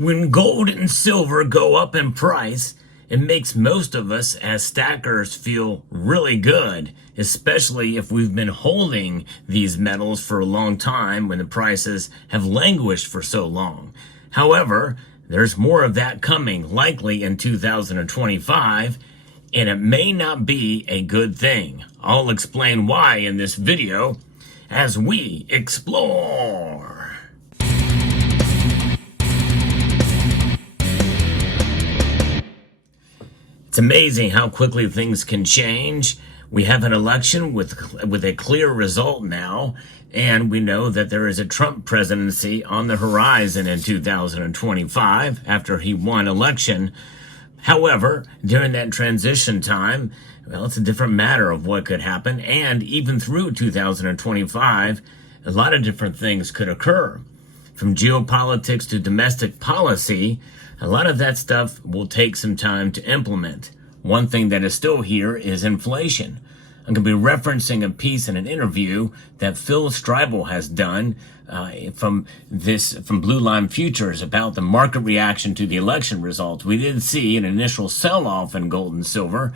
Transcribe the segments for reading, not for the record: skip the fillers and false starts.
When gold and silver go up in price, it makes most of us as stackers feel really good, especially if we've been holding these metals for a long time when the prices have languished for so long. However, there's more of that coming likely in 2025, and it may not be a good thing. I'll explain why in this video as we explore. It's amazing how quickly things can change. We have an election with a clear result now, and we know that there is a Trump presidency on the horizon in 2025 after he won election. However, during that transition time, well, it's a different matter of what could happen, and even through 2025, a lot of different things could occur. From geopolitics to domestic policy, a lot of that stuff will take some time to implement. One thing that is still here is inflation. I'm going to be referencing a piece in an interview that Phil Stribel has done from Blue Line Futures about the market reaction to the election results. We did see an initial sell-off in gold and silver,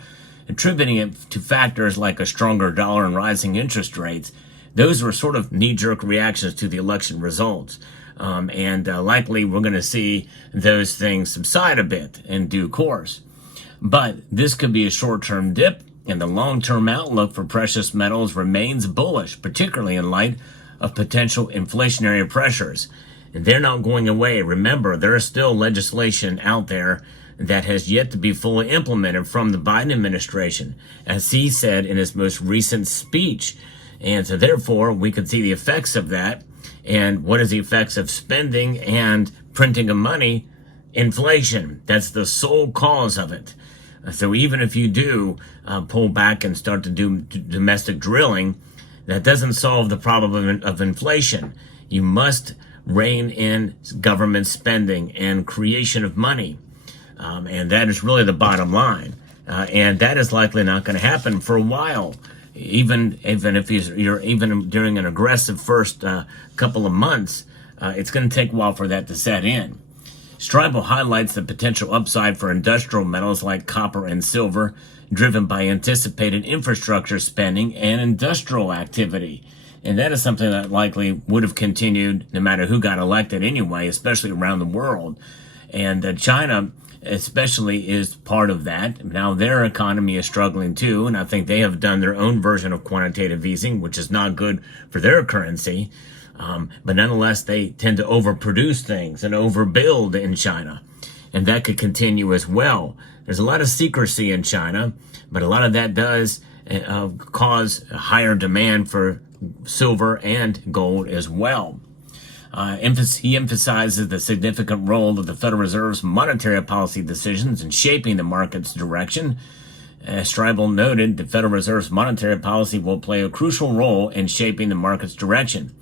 attributing it to factors like a stronger dollar and rising interest rates. Those were sort of knee-jerk reactions to the election results. And likely we're going to see those things subside a bit in due course. But this could be a short-term dip, and the long-term outlook for precious metals remains bullish, particularly in light of potential inflationary pressures. And they're not going away. Remember, there is still legislation out there that has yet to be fully implemented from the Biden administration, as he said in his most recent speech. And so therefore, we could see the effects of that. And what is the effects of spending and printing of money? Inflation. That's the sole cause of it. So even if you do pull back and start to do domestic drilling, that doesn't solve the problem of inflation. You must rein in government spending and creation of money. And that is really the bottom line. And that is likely not going to happen for a while. Even if you're even during an aggressive first couple of months, it's going to take a while for that to set in. Stribel highlights the potential upside for industrial metals like copper and silver, driven by anticipated infrastructure spending and industrial activity. And that is something that likely would have continued no matter who got elected anyway, especially around the world. And China especially is part of that. Now their economy is struggling too, and I think they have done their own version of quantitative easing, which is not good for their currency. But nonetheless, they tend to overproduce things and overbuild in China, and that could continue as well. There's a lot of secrecy in China, but a lot of that does cause a higher demand for silver and gold as well. He emphasizes the significant role of the Federal Reserve's monetary policy decisions in shaping the market's direction. As Stribel noted, the Federal Reserve's monetary policy will play a crucial role in shaping the market's direction.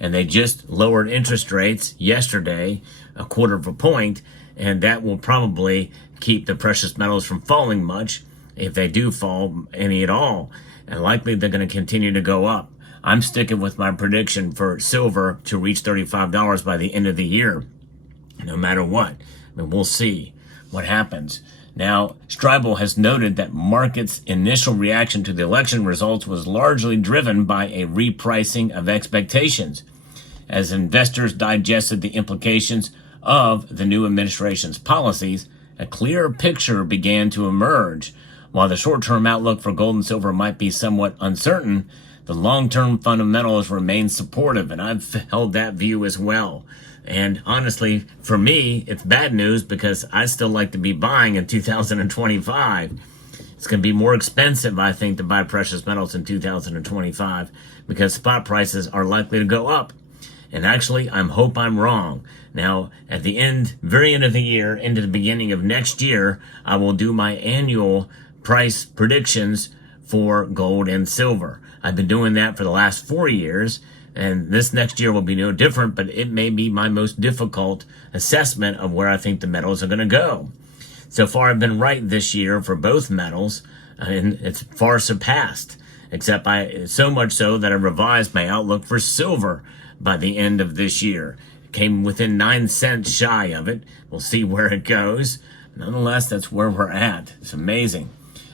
And they just lowered interest rates yesterday, 1/4 point, and that will probably keep the precious metals from falling much, if they do fall any at all. And likely they're going to continue to go up. I'm sticking with my prediction for silver to reach $35 by the end of the year, no matter what. I mean, we'll see what happens. Now, Stribel has noted that markets' initial reaction to the election results was largely driven by a repricing of expectations, as investors digested the implications of the new administration's policies. A clearer picture began to emerge. While the short-term outlook for gold and silver might be somewhat uncertain, the long-term fundamentals remain supportive, and I've held that view as well. And honestly, for me, it's bad news because I still like to be buying in 2025. It's going to be more expensive, I think, to buy precious metals in 2025 because spot prices are likely to go up. And actually, I hope I'm wrong. Now, at the very end of the year, into the beginning of next year, I will do my annual price predictions for gold and silver. I've been doing that for the last 4 years, and this next year will be no different, but it may be my most difficult assessment of where I think the metals are going to go. So far, I've been right this year for both metals, and it's far surpassed, except so much so that I revised my outlook for silver by the end of this year. came within 9 cents shy of it. We'll see where it goes. Nonetheless, that's where we're at. It's amazing.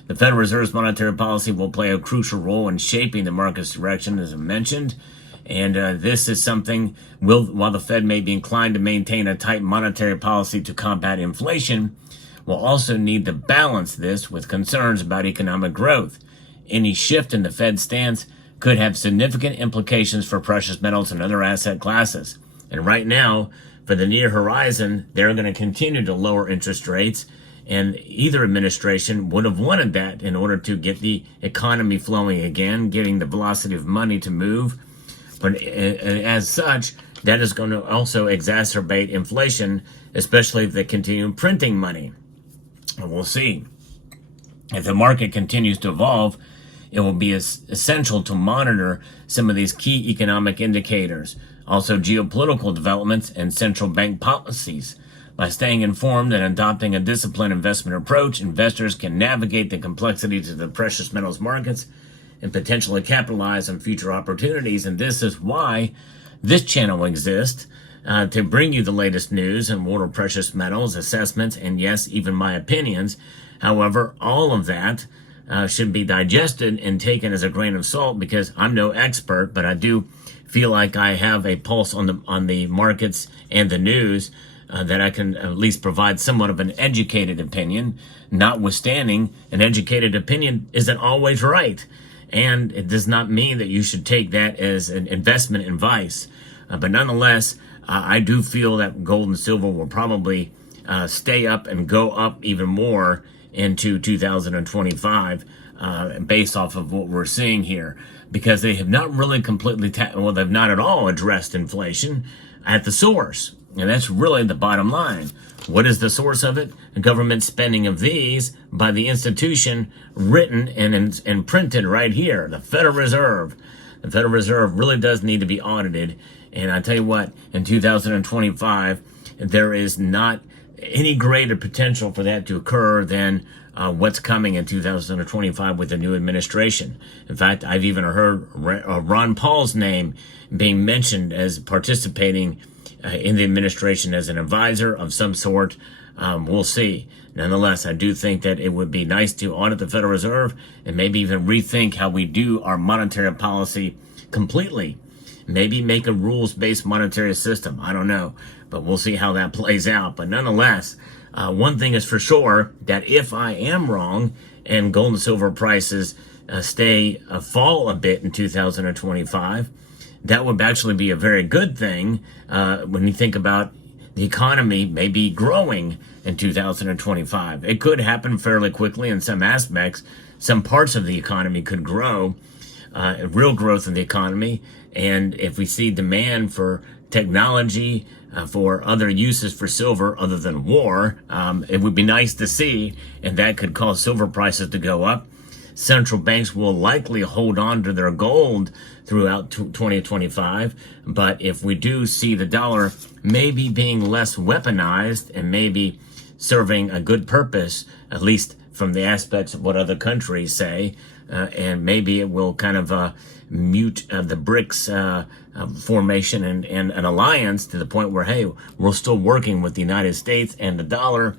The Federal Reserve's monetary policy will play a crucial role in shaping the market's direction, as I mentioned. And this is something, while the Fed may be inclined to maintain a tight monetary policy to combat inflation, will also need to balance this with concerns about economic growth. Any shift in the Fed stance could have significant implications for precious metals and other asset classes. And right now, for the near horizon, they're going to continue to lower interest rates. And either administration would have wanted that in order to get the economy flowing again, getting the velocity of money to move. But as such, that is going to also exacerbate inflation, especially if they continue printing money. And we'll see. If the market continues to evolve, it will be essential to monitor some of these key economic indicators, also geopolitical developments and central bank policies. By staying informed and adopting a disciplined investment approach, investors can navigate the complexities of the precious metals markets and potentially capitalize on future opportunities. And this is why this channel exists, to bring you the latest news and world of precious metals, assessments, and yes, even my opinions. However, all of that should be digested and taken as a grain of salt, because I'm no expert, but I do feel like I have a pulse on the markets and the news, that I can at least provide somewhat of an educated opinion. Notwithstanding, an educated opinion isn't always right. And it does not mean that you should take that as an investment advice. But nonetheless, I do feel that gold and silver will probably stay up and go up even more into 2025, based off of what we're seeing here, because they have not really completely, they've not at all addressed inflation at the source. And that's really the bottom line. What is the source of it? Government spending of these by the institution written and printed right here, the Federal Reserve. The Federal Reserve really does need to be audited. And I tell you what, in 2025, there is not any greater potential for that to occur than what's coming in 2025 with the new administration. In fact, I've even heard Ron Paul's name being mentioned as participating in the administration as an advisor of some sort. We'll see. Nonetheless, I do think that it would be nice to audit the Federal Reserve and maybe even rethink how we do our monetary policy completely. Maybe make a rules-based monetary system. I don't know, but we'll see how that plays out. But nonetheless, one thing is for sure, that if I am wrong and gold and silver prices fall a bit in 2025, that would actually be a very good thing when you think about the economy maybe growing in 2025. It could happen fairly quickly in some aspects. Some parts of the economy could grow, real growth in the economy. And if we see demand for technology, for other uses for silver other than war, it would be nice to see, and that could cause silver prices to go up. Central banks will likely hold on to their gold throughout 2025. But if we do see the dollar maybe being less weaponized and maybe serving a good purpose, at least from the aspects of what other countries say, and maybe it will kind of mute the BRICS formation and an alliance to the point where, hey, we're still working with the United States and the dollar,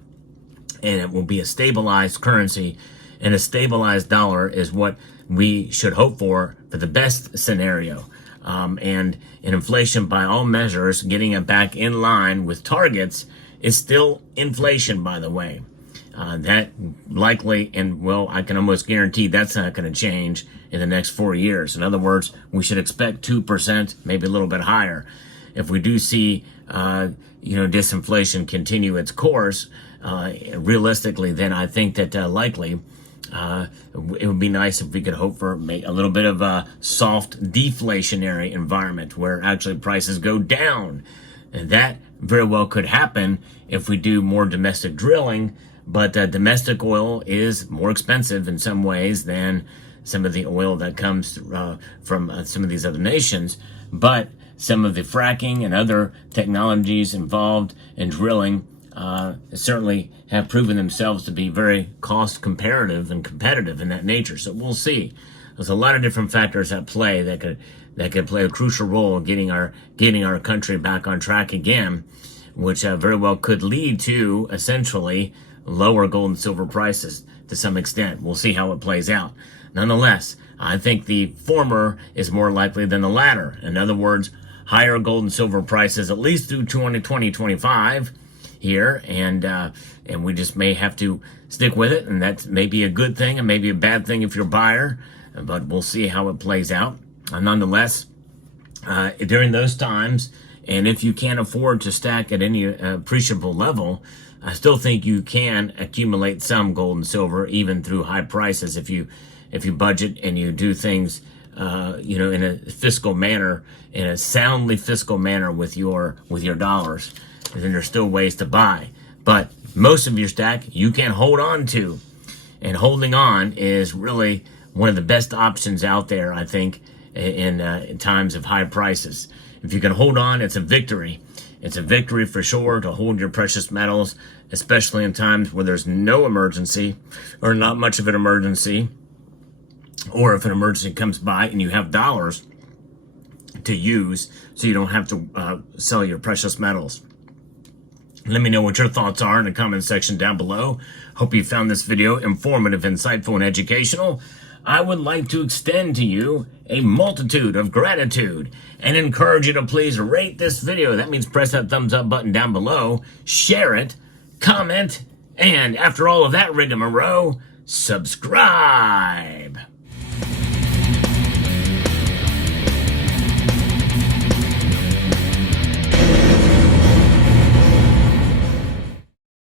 and it will be a stabilized currency. And a stabilized dollar is what we should hope for the best scenario. And in inflation, by all measures, getting it back in line with targets is still inflation, by the way. That likely, and well, I can almost guarantee that's not going to change in the next 4 years. In other words, we should expect 2%, maybe a little bit higher. If we do see, disinflation continue its course, realistically, then I think that likely it would be nice if we could hope for a little bit of a soft deflationary environment where actually prices go down. And that very well could happen if we do more domestic drilling. But domestic oil is more expensive in some ways than some of the oil that comes from some of these other nations. But some of the fracking and other technologies involved in drilling certainly have proven themselves to be very cost comparative and competitive in that nature. So we'll see. there's a lot of different factors at play that could play a crucial role in getting our country back on track again, which very well could lead to essentially lower gold and silver prices to some extent. We'll see how it plays out. Nonetheless, I think the former is more likely than the latter. In other words, higher gold and silver prices at least through 2025 here, and we just may have to stick with it, and that's maybe a good thing and maybe a bad thing if you're a buyer, but we'll see how it plays out. Nonetheless, during those times, and if you can't afford to stack at any appreciable level, I still think you can accumulate some gold and silver even through high prices if you budget and you do things in a fiscal manner, in a soundly fiscal manner with your dollars. And then there's still ways to buy, but most of your stack you can hold on to, and holding on is really one of the best options out there, I think, in times of high prices. If you can hold on, it's a victory. It's a victory for sure to hold your precious metals, especially in times where there's no emergency or not much of an emergency, or if an emergency comes by and you have dollars to use so you don't have to sell your precious metals. Let me know what your thoughts are in the comment section down below. Hope you found this video informative, insightful, and educational. I would like to extend to you a multitude of gratitude and encourage you to please rate this video. That means press that thumbs up button down below, share it, comment, and after all of that rigmarole, subscribe.